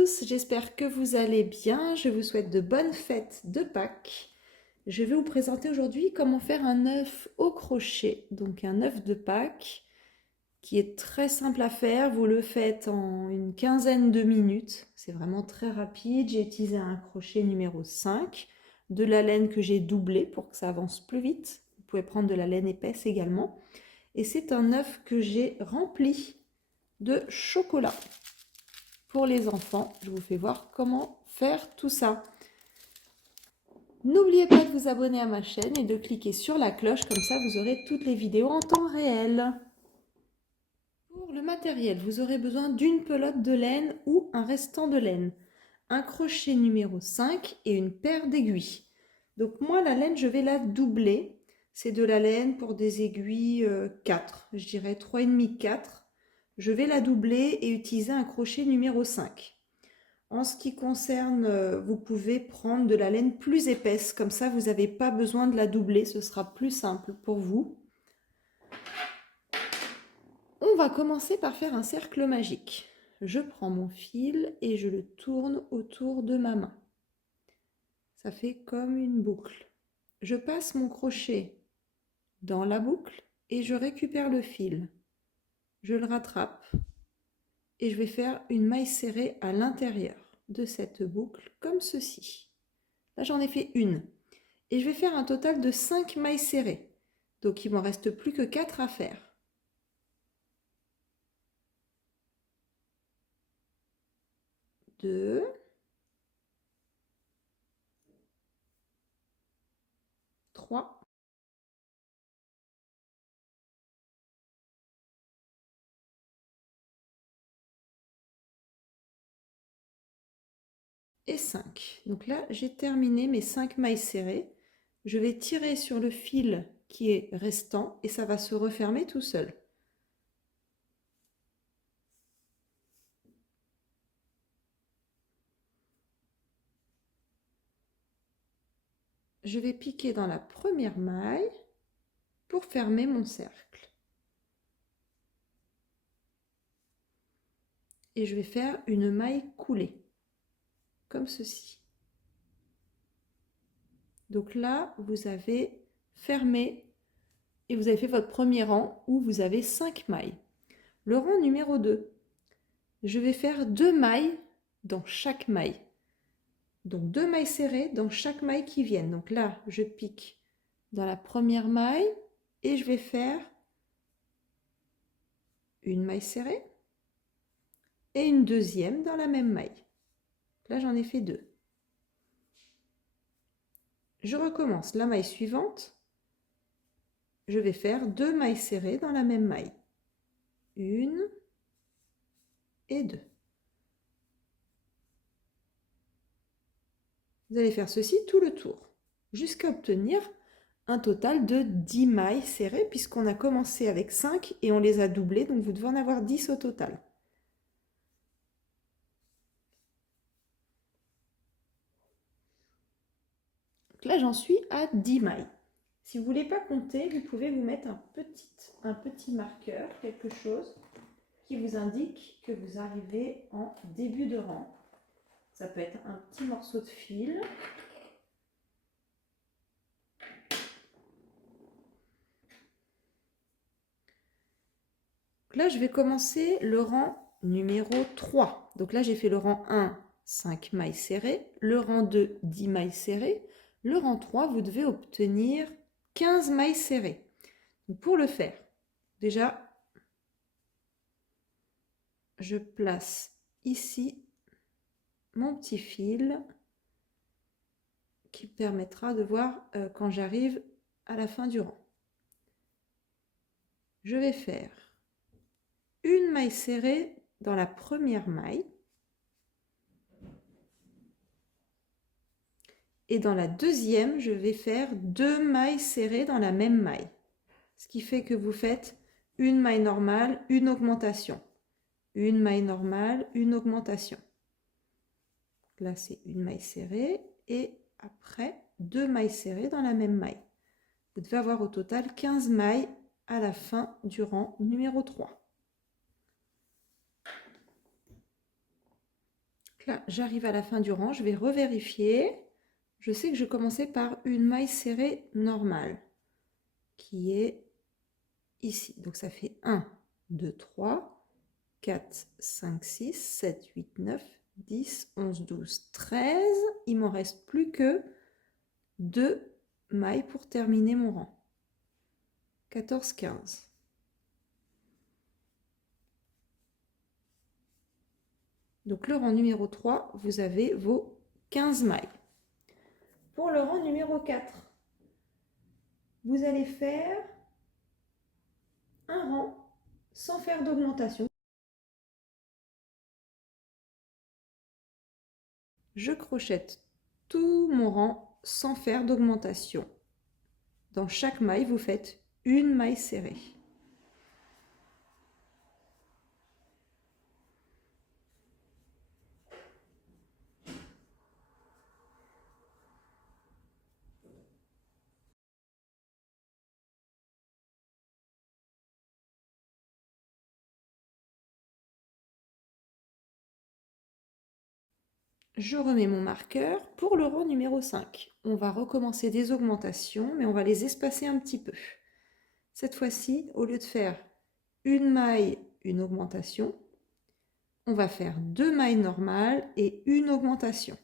tous, j'espère que vous allez bien. Je vous souhaite de bonnes fêtes de Pâques. Je vais vous présenter aujourd'hui comment faire un œuf au crochet, donc un œuf de Pâques qui est très simple à faire. Vous le faites en une quinzaine de minutes, c'est vraiment très rapide. J'ai utilisé un crochet numéro 5, de la laine que j'ai doublée pour que ça avance plus vite. Vous pouvez prendre de la laine épaisse également. Et c'est un œuf que j'ai rempli de chocolat. Pour les enfants, je vous fais voir comment faire tout ça. N'oubliez pas de vous abonner à ma chaîne et de cliquer sur la cloche, comme ça vous aurez toutes les vidéos en temps réel. Pour le matériel, vous aurez besoin d'une pelote de laine ou un restant de laine, un crochet numéro 5 et une paire d'aiguilles. Donc moi la laine je vais la doubler, c'est de la laine pour des aiguilles 4, je dirais 3,5 4. Je vais la doubler et utiliser un crochet numéro 5. En ce qui concerne, vous pouvez prendre de la laine plus épaisse, comme ça vous n'avez pas besoin de la doubler, ce sera plus simple pour vous. On va commencer par faire un cercle magique. Je prends mon fil et je le tourne autour de ma main. Ça fait comme une boucle. Je passe mon crochet dans la boucle et je récupère le fil. Je le rattrape et je vais faire une maille serrée à l'intérieur de cette boucle, comme ceci. Là, j'en ai fait une. Et je vais faire un total de 5 mailles serrées. Donc, il m'en reste plus que 4 à faire. 2, 3, et 5. Donc là, j'ai terminé mes 5 mailles serrées. Je vais tirer sur le fil qui est restant et ça va se refermer tout seul. Je vais piquer dans la première maille pour fermer mon cercle. Et je vais faire une maille coulée, comme ceci. Donc là, vous avez fermé et vous avez fait votre premier rang où vous avez 5 mailles. Le rang numéro 2, je vais faire 2 mailles dans chaque maille. Donc 2 mailles serrées dans chaque maille qui viennent. Donc là, je pique dans la première maille et je vais faire une maille serrée et une deuxième dans la même maille. Là, j'en ai fait 2. Je recommence la maille suivante. Je vais faire 2 mailles serrées dans la même maille. 1 et 2. Vous allez faire ceci tout le tour, jusqu'à obtenir un total de 10 mailles serrées, puisqu'on a commencé avec 5 et on les a doublées, donc vous devez en avoir 10 au total. Donc là, j'en suis à 10 mailles. Si vous ne voulez pas compter, vous pouvez vous mettre un petit marqueur, quelque chose qui vous indique que vous arrivez en début de rang. Ça peut être un petit morceau de fil. Donc là, je vais commencer le rang numéro 3. Donc là, j'ai fait le rang 1, 5 mailles serrées. Le rang 2, 10 mailles serrées. Le rang 3, vous devez obtenir 15 mailles serrées. Donc pour le faire, déjà, je place ici mon petit fil qui permettra de voir quand j'arrive à la fin du rang. Je vais faire une maille serrée dans la première maille et dans la deuxième, je vais faire 2 mailles serrées dans la même maille. Ce qui fait que vous faites une maille normale, une augmentation. Une maille normale, une augmentation. Là, c'est une maille serrée et après 2 mailles serrées dans la même maille. Vous devez avoir au total 15 mailles à la fin du rang numéro 3. Là, j'arrive à la fin du rang, je vais revérifier. Je sais que je commençais par une maille serrée normale, qui est ici. Donc ça fait 1, 2, 3, 4, 5, 6, 7, 8, 9, 10, 11, 12, 13. Il m'en reste plus que 2 mailles pour terminer mon rang. 14, 15. Donc le rang numéro 3, vous avez vos 15 mailles. Pour le rang numéro 4, vous allez faire un rang sans faire d'augmentation. Je crochette tout mon rang sans faire d'augmentation. Dans chaque maille, vous faites une maille serrée. Je remets mon marqueur pour le rang numéro 5. On va recommencer des augmentations, mais on va les espacer un petit peu. Cette fois-ci, au lieu de faire une maille, une augmentation, on va faire 2 mailles normales et une augmentation.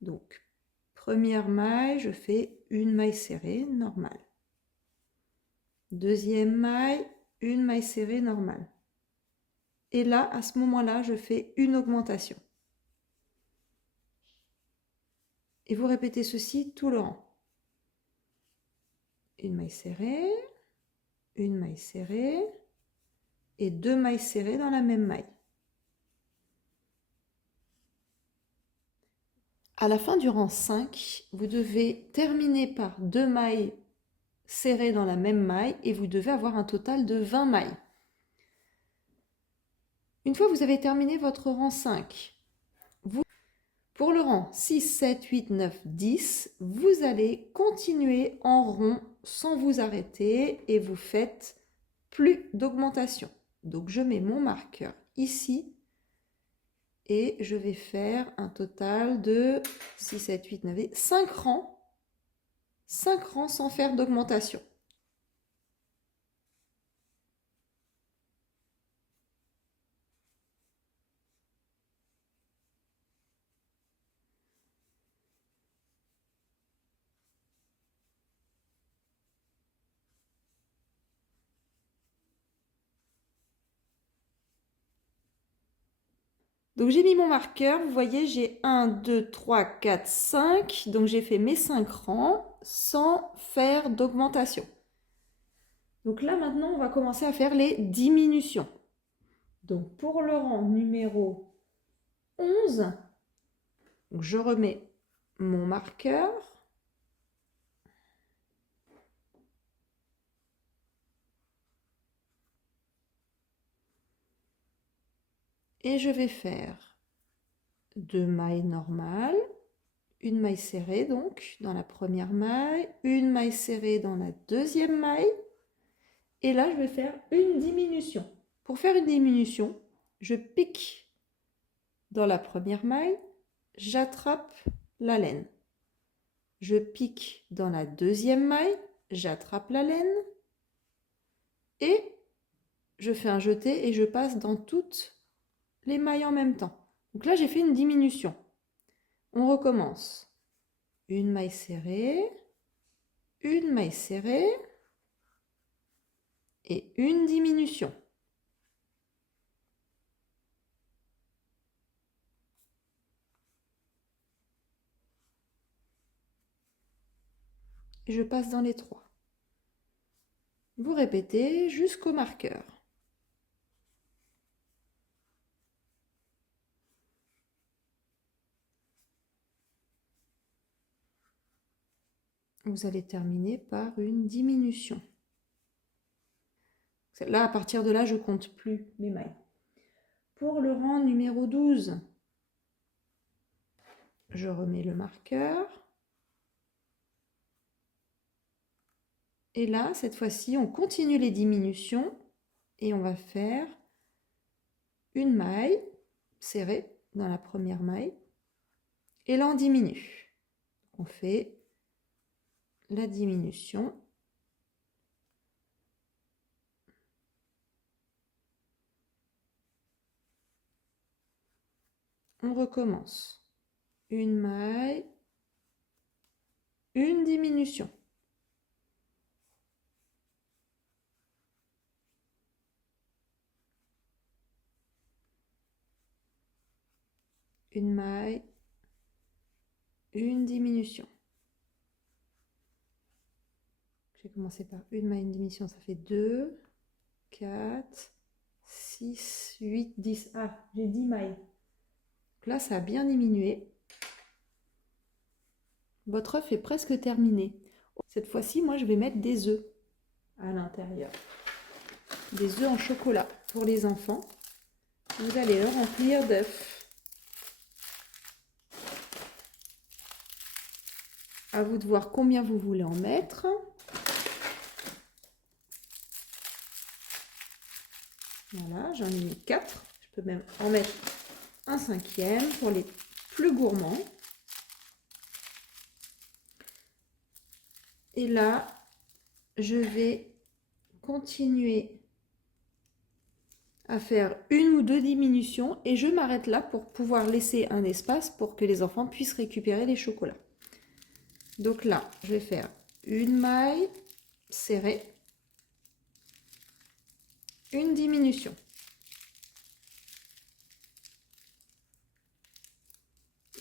Donc, première maille, je fais une maille serrée normale. Deuxième maille, une maille serrée normale. Et là, à ce moment-là, je fais une augmentation. Et vous répétez ceci tout le rang. Une maille serrée et 2 mailles serrées dans la même maille. À la fin du rang 5, vous devez terminer par 2 mailles serrées dans la même maille et vous devez avoir un total de 20 mailles. Une fois que vous avez terminé votre rang 5, pour le rang 6, 7, 8, 9, 10, vous allez continuer en rond sans vous arrêter et vous faites plus d'augmentation. Donc je mets mon marqueur ici et je vais faire un total de 6, 7, 8, 9, 5 rangs. 5 rangs sans faire d'augmentation. Donc j'ai mis mon marqueur, vous voyez, j'ai 1, 2, 3, 4, 5. Donc j'ai fait mes 5 rangs sans faire d'augmentation. Donc là maintenant, on va commencer à faire les diminutions. Donc pour le rang numéro 11, je remets mon marqueur. Et je vais faire 2 mailles normales, une maille serrée donc dans la première maille, une maille serrée dans la deuxième maille. Et là, je vais faire une diminution. Pour faire une diminution, je pique dans la première maille, j'attrape la laine. Je pique dans la deuxième maille, j'attrape la laine et je fais un jeté et je passe dans toutes les mailles en même temps. Donc là, j'ai fait une diminution. On recommence. Une maille serrée et une diminution. Et je passe dans les 3. Vous répétez jusqu'au marqueur. Vous allez terminer par une diminution. Là, à partir de là, je ne compte plus mes mailles. Pour le rang numéro 12, je remets le marqueur. Et là, cette fois-ci, on continue les diminutions et on va faire une maille serrée dans la première maille et là on diminue. On fait la diminution. On recommence. Une maille, une diminution. Une maille, une diminution. Je vais commencer par une maille, une diminution, ça fait 2, 4, 6, 8, 10. Ah, j'ai 10 mailles. Donc là, ça a bien diminué. Votre œuf est presque terminé. Cette fois-ci, moi, je vais mettre des œufs à l'intérieur. Des œufs en chocolat pour les enfants. Vous allez le remplir d'œufs. À vous de voir combien vous voulez en mettre. Voilà, j'en ai mis 4. Je peux même en mettre un 5e pour les plus gourmands. Et là, je vais continuer à faire une ou deux diminutions et je m'arrête là pour pouvoir laisser un espace pour que les enfants puissent récupérer les chocolats. Donc là, je vais faire une maille serrée, une diminution.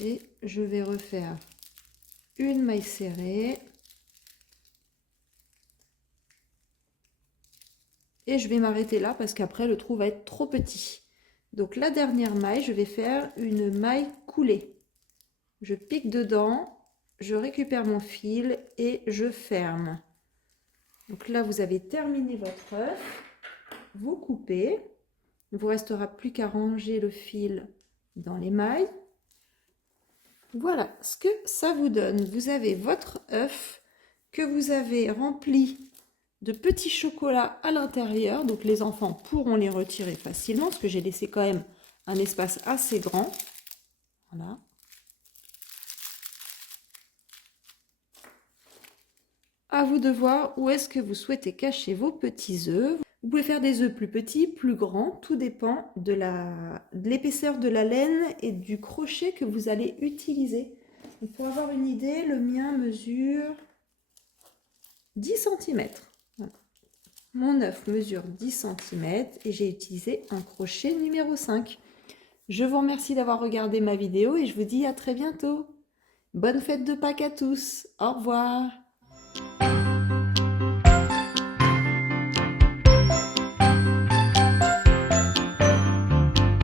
Et je vais refaire une maille serrée. Et je vais m'arrêter là parce qu'après le trou va être trop petit. Donc la dernière maille, je vais faire une maille coulée. Je pique dedans. Je récupère mon fil et je ferme. Donc là, vous avez terminé votre œuf. Vous coupez. Il ne vous restera plus qu'à ranger le fil dans les mailles. Voilà ce que ça vous donne. Vous avez votre œuf que vous avez rempli de petits chocolats à l'intérieur. Donc les enfants pourront les retirer facilement parce que j'ai laissé quand même un espace assez grand. Voilà. À vous de voir où est-ce que vous souhaitez cacher vos petits œufs. Vous pouvez faire des œufs plus petits, plus grands, tout dépend de l'épaisseur de la laine et du crochet que vous allez utiliser. Donc, pour avoir une idée, le mien mesure 10 cm. Voilà. Mon œuf mesure 10 cm et j'ai utilisé un crochet numéro 5. Je vous remercie d'avoir regardé ma vidéo et je vous dis à très bientôt. Bonne fête de Pâques à tous. Au revoir.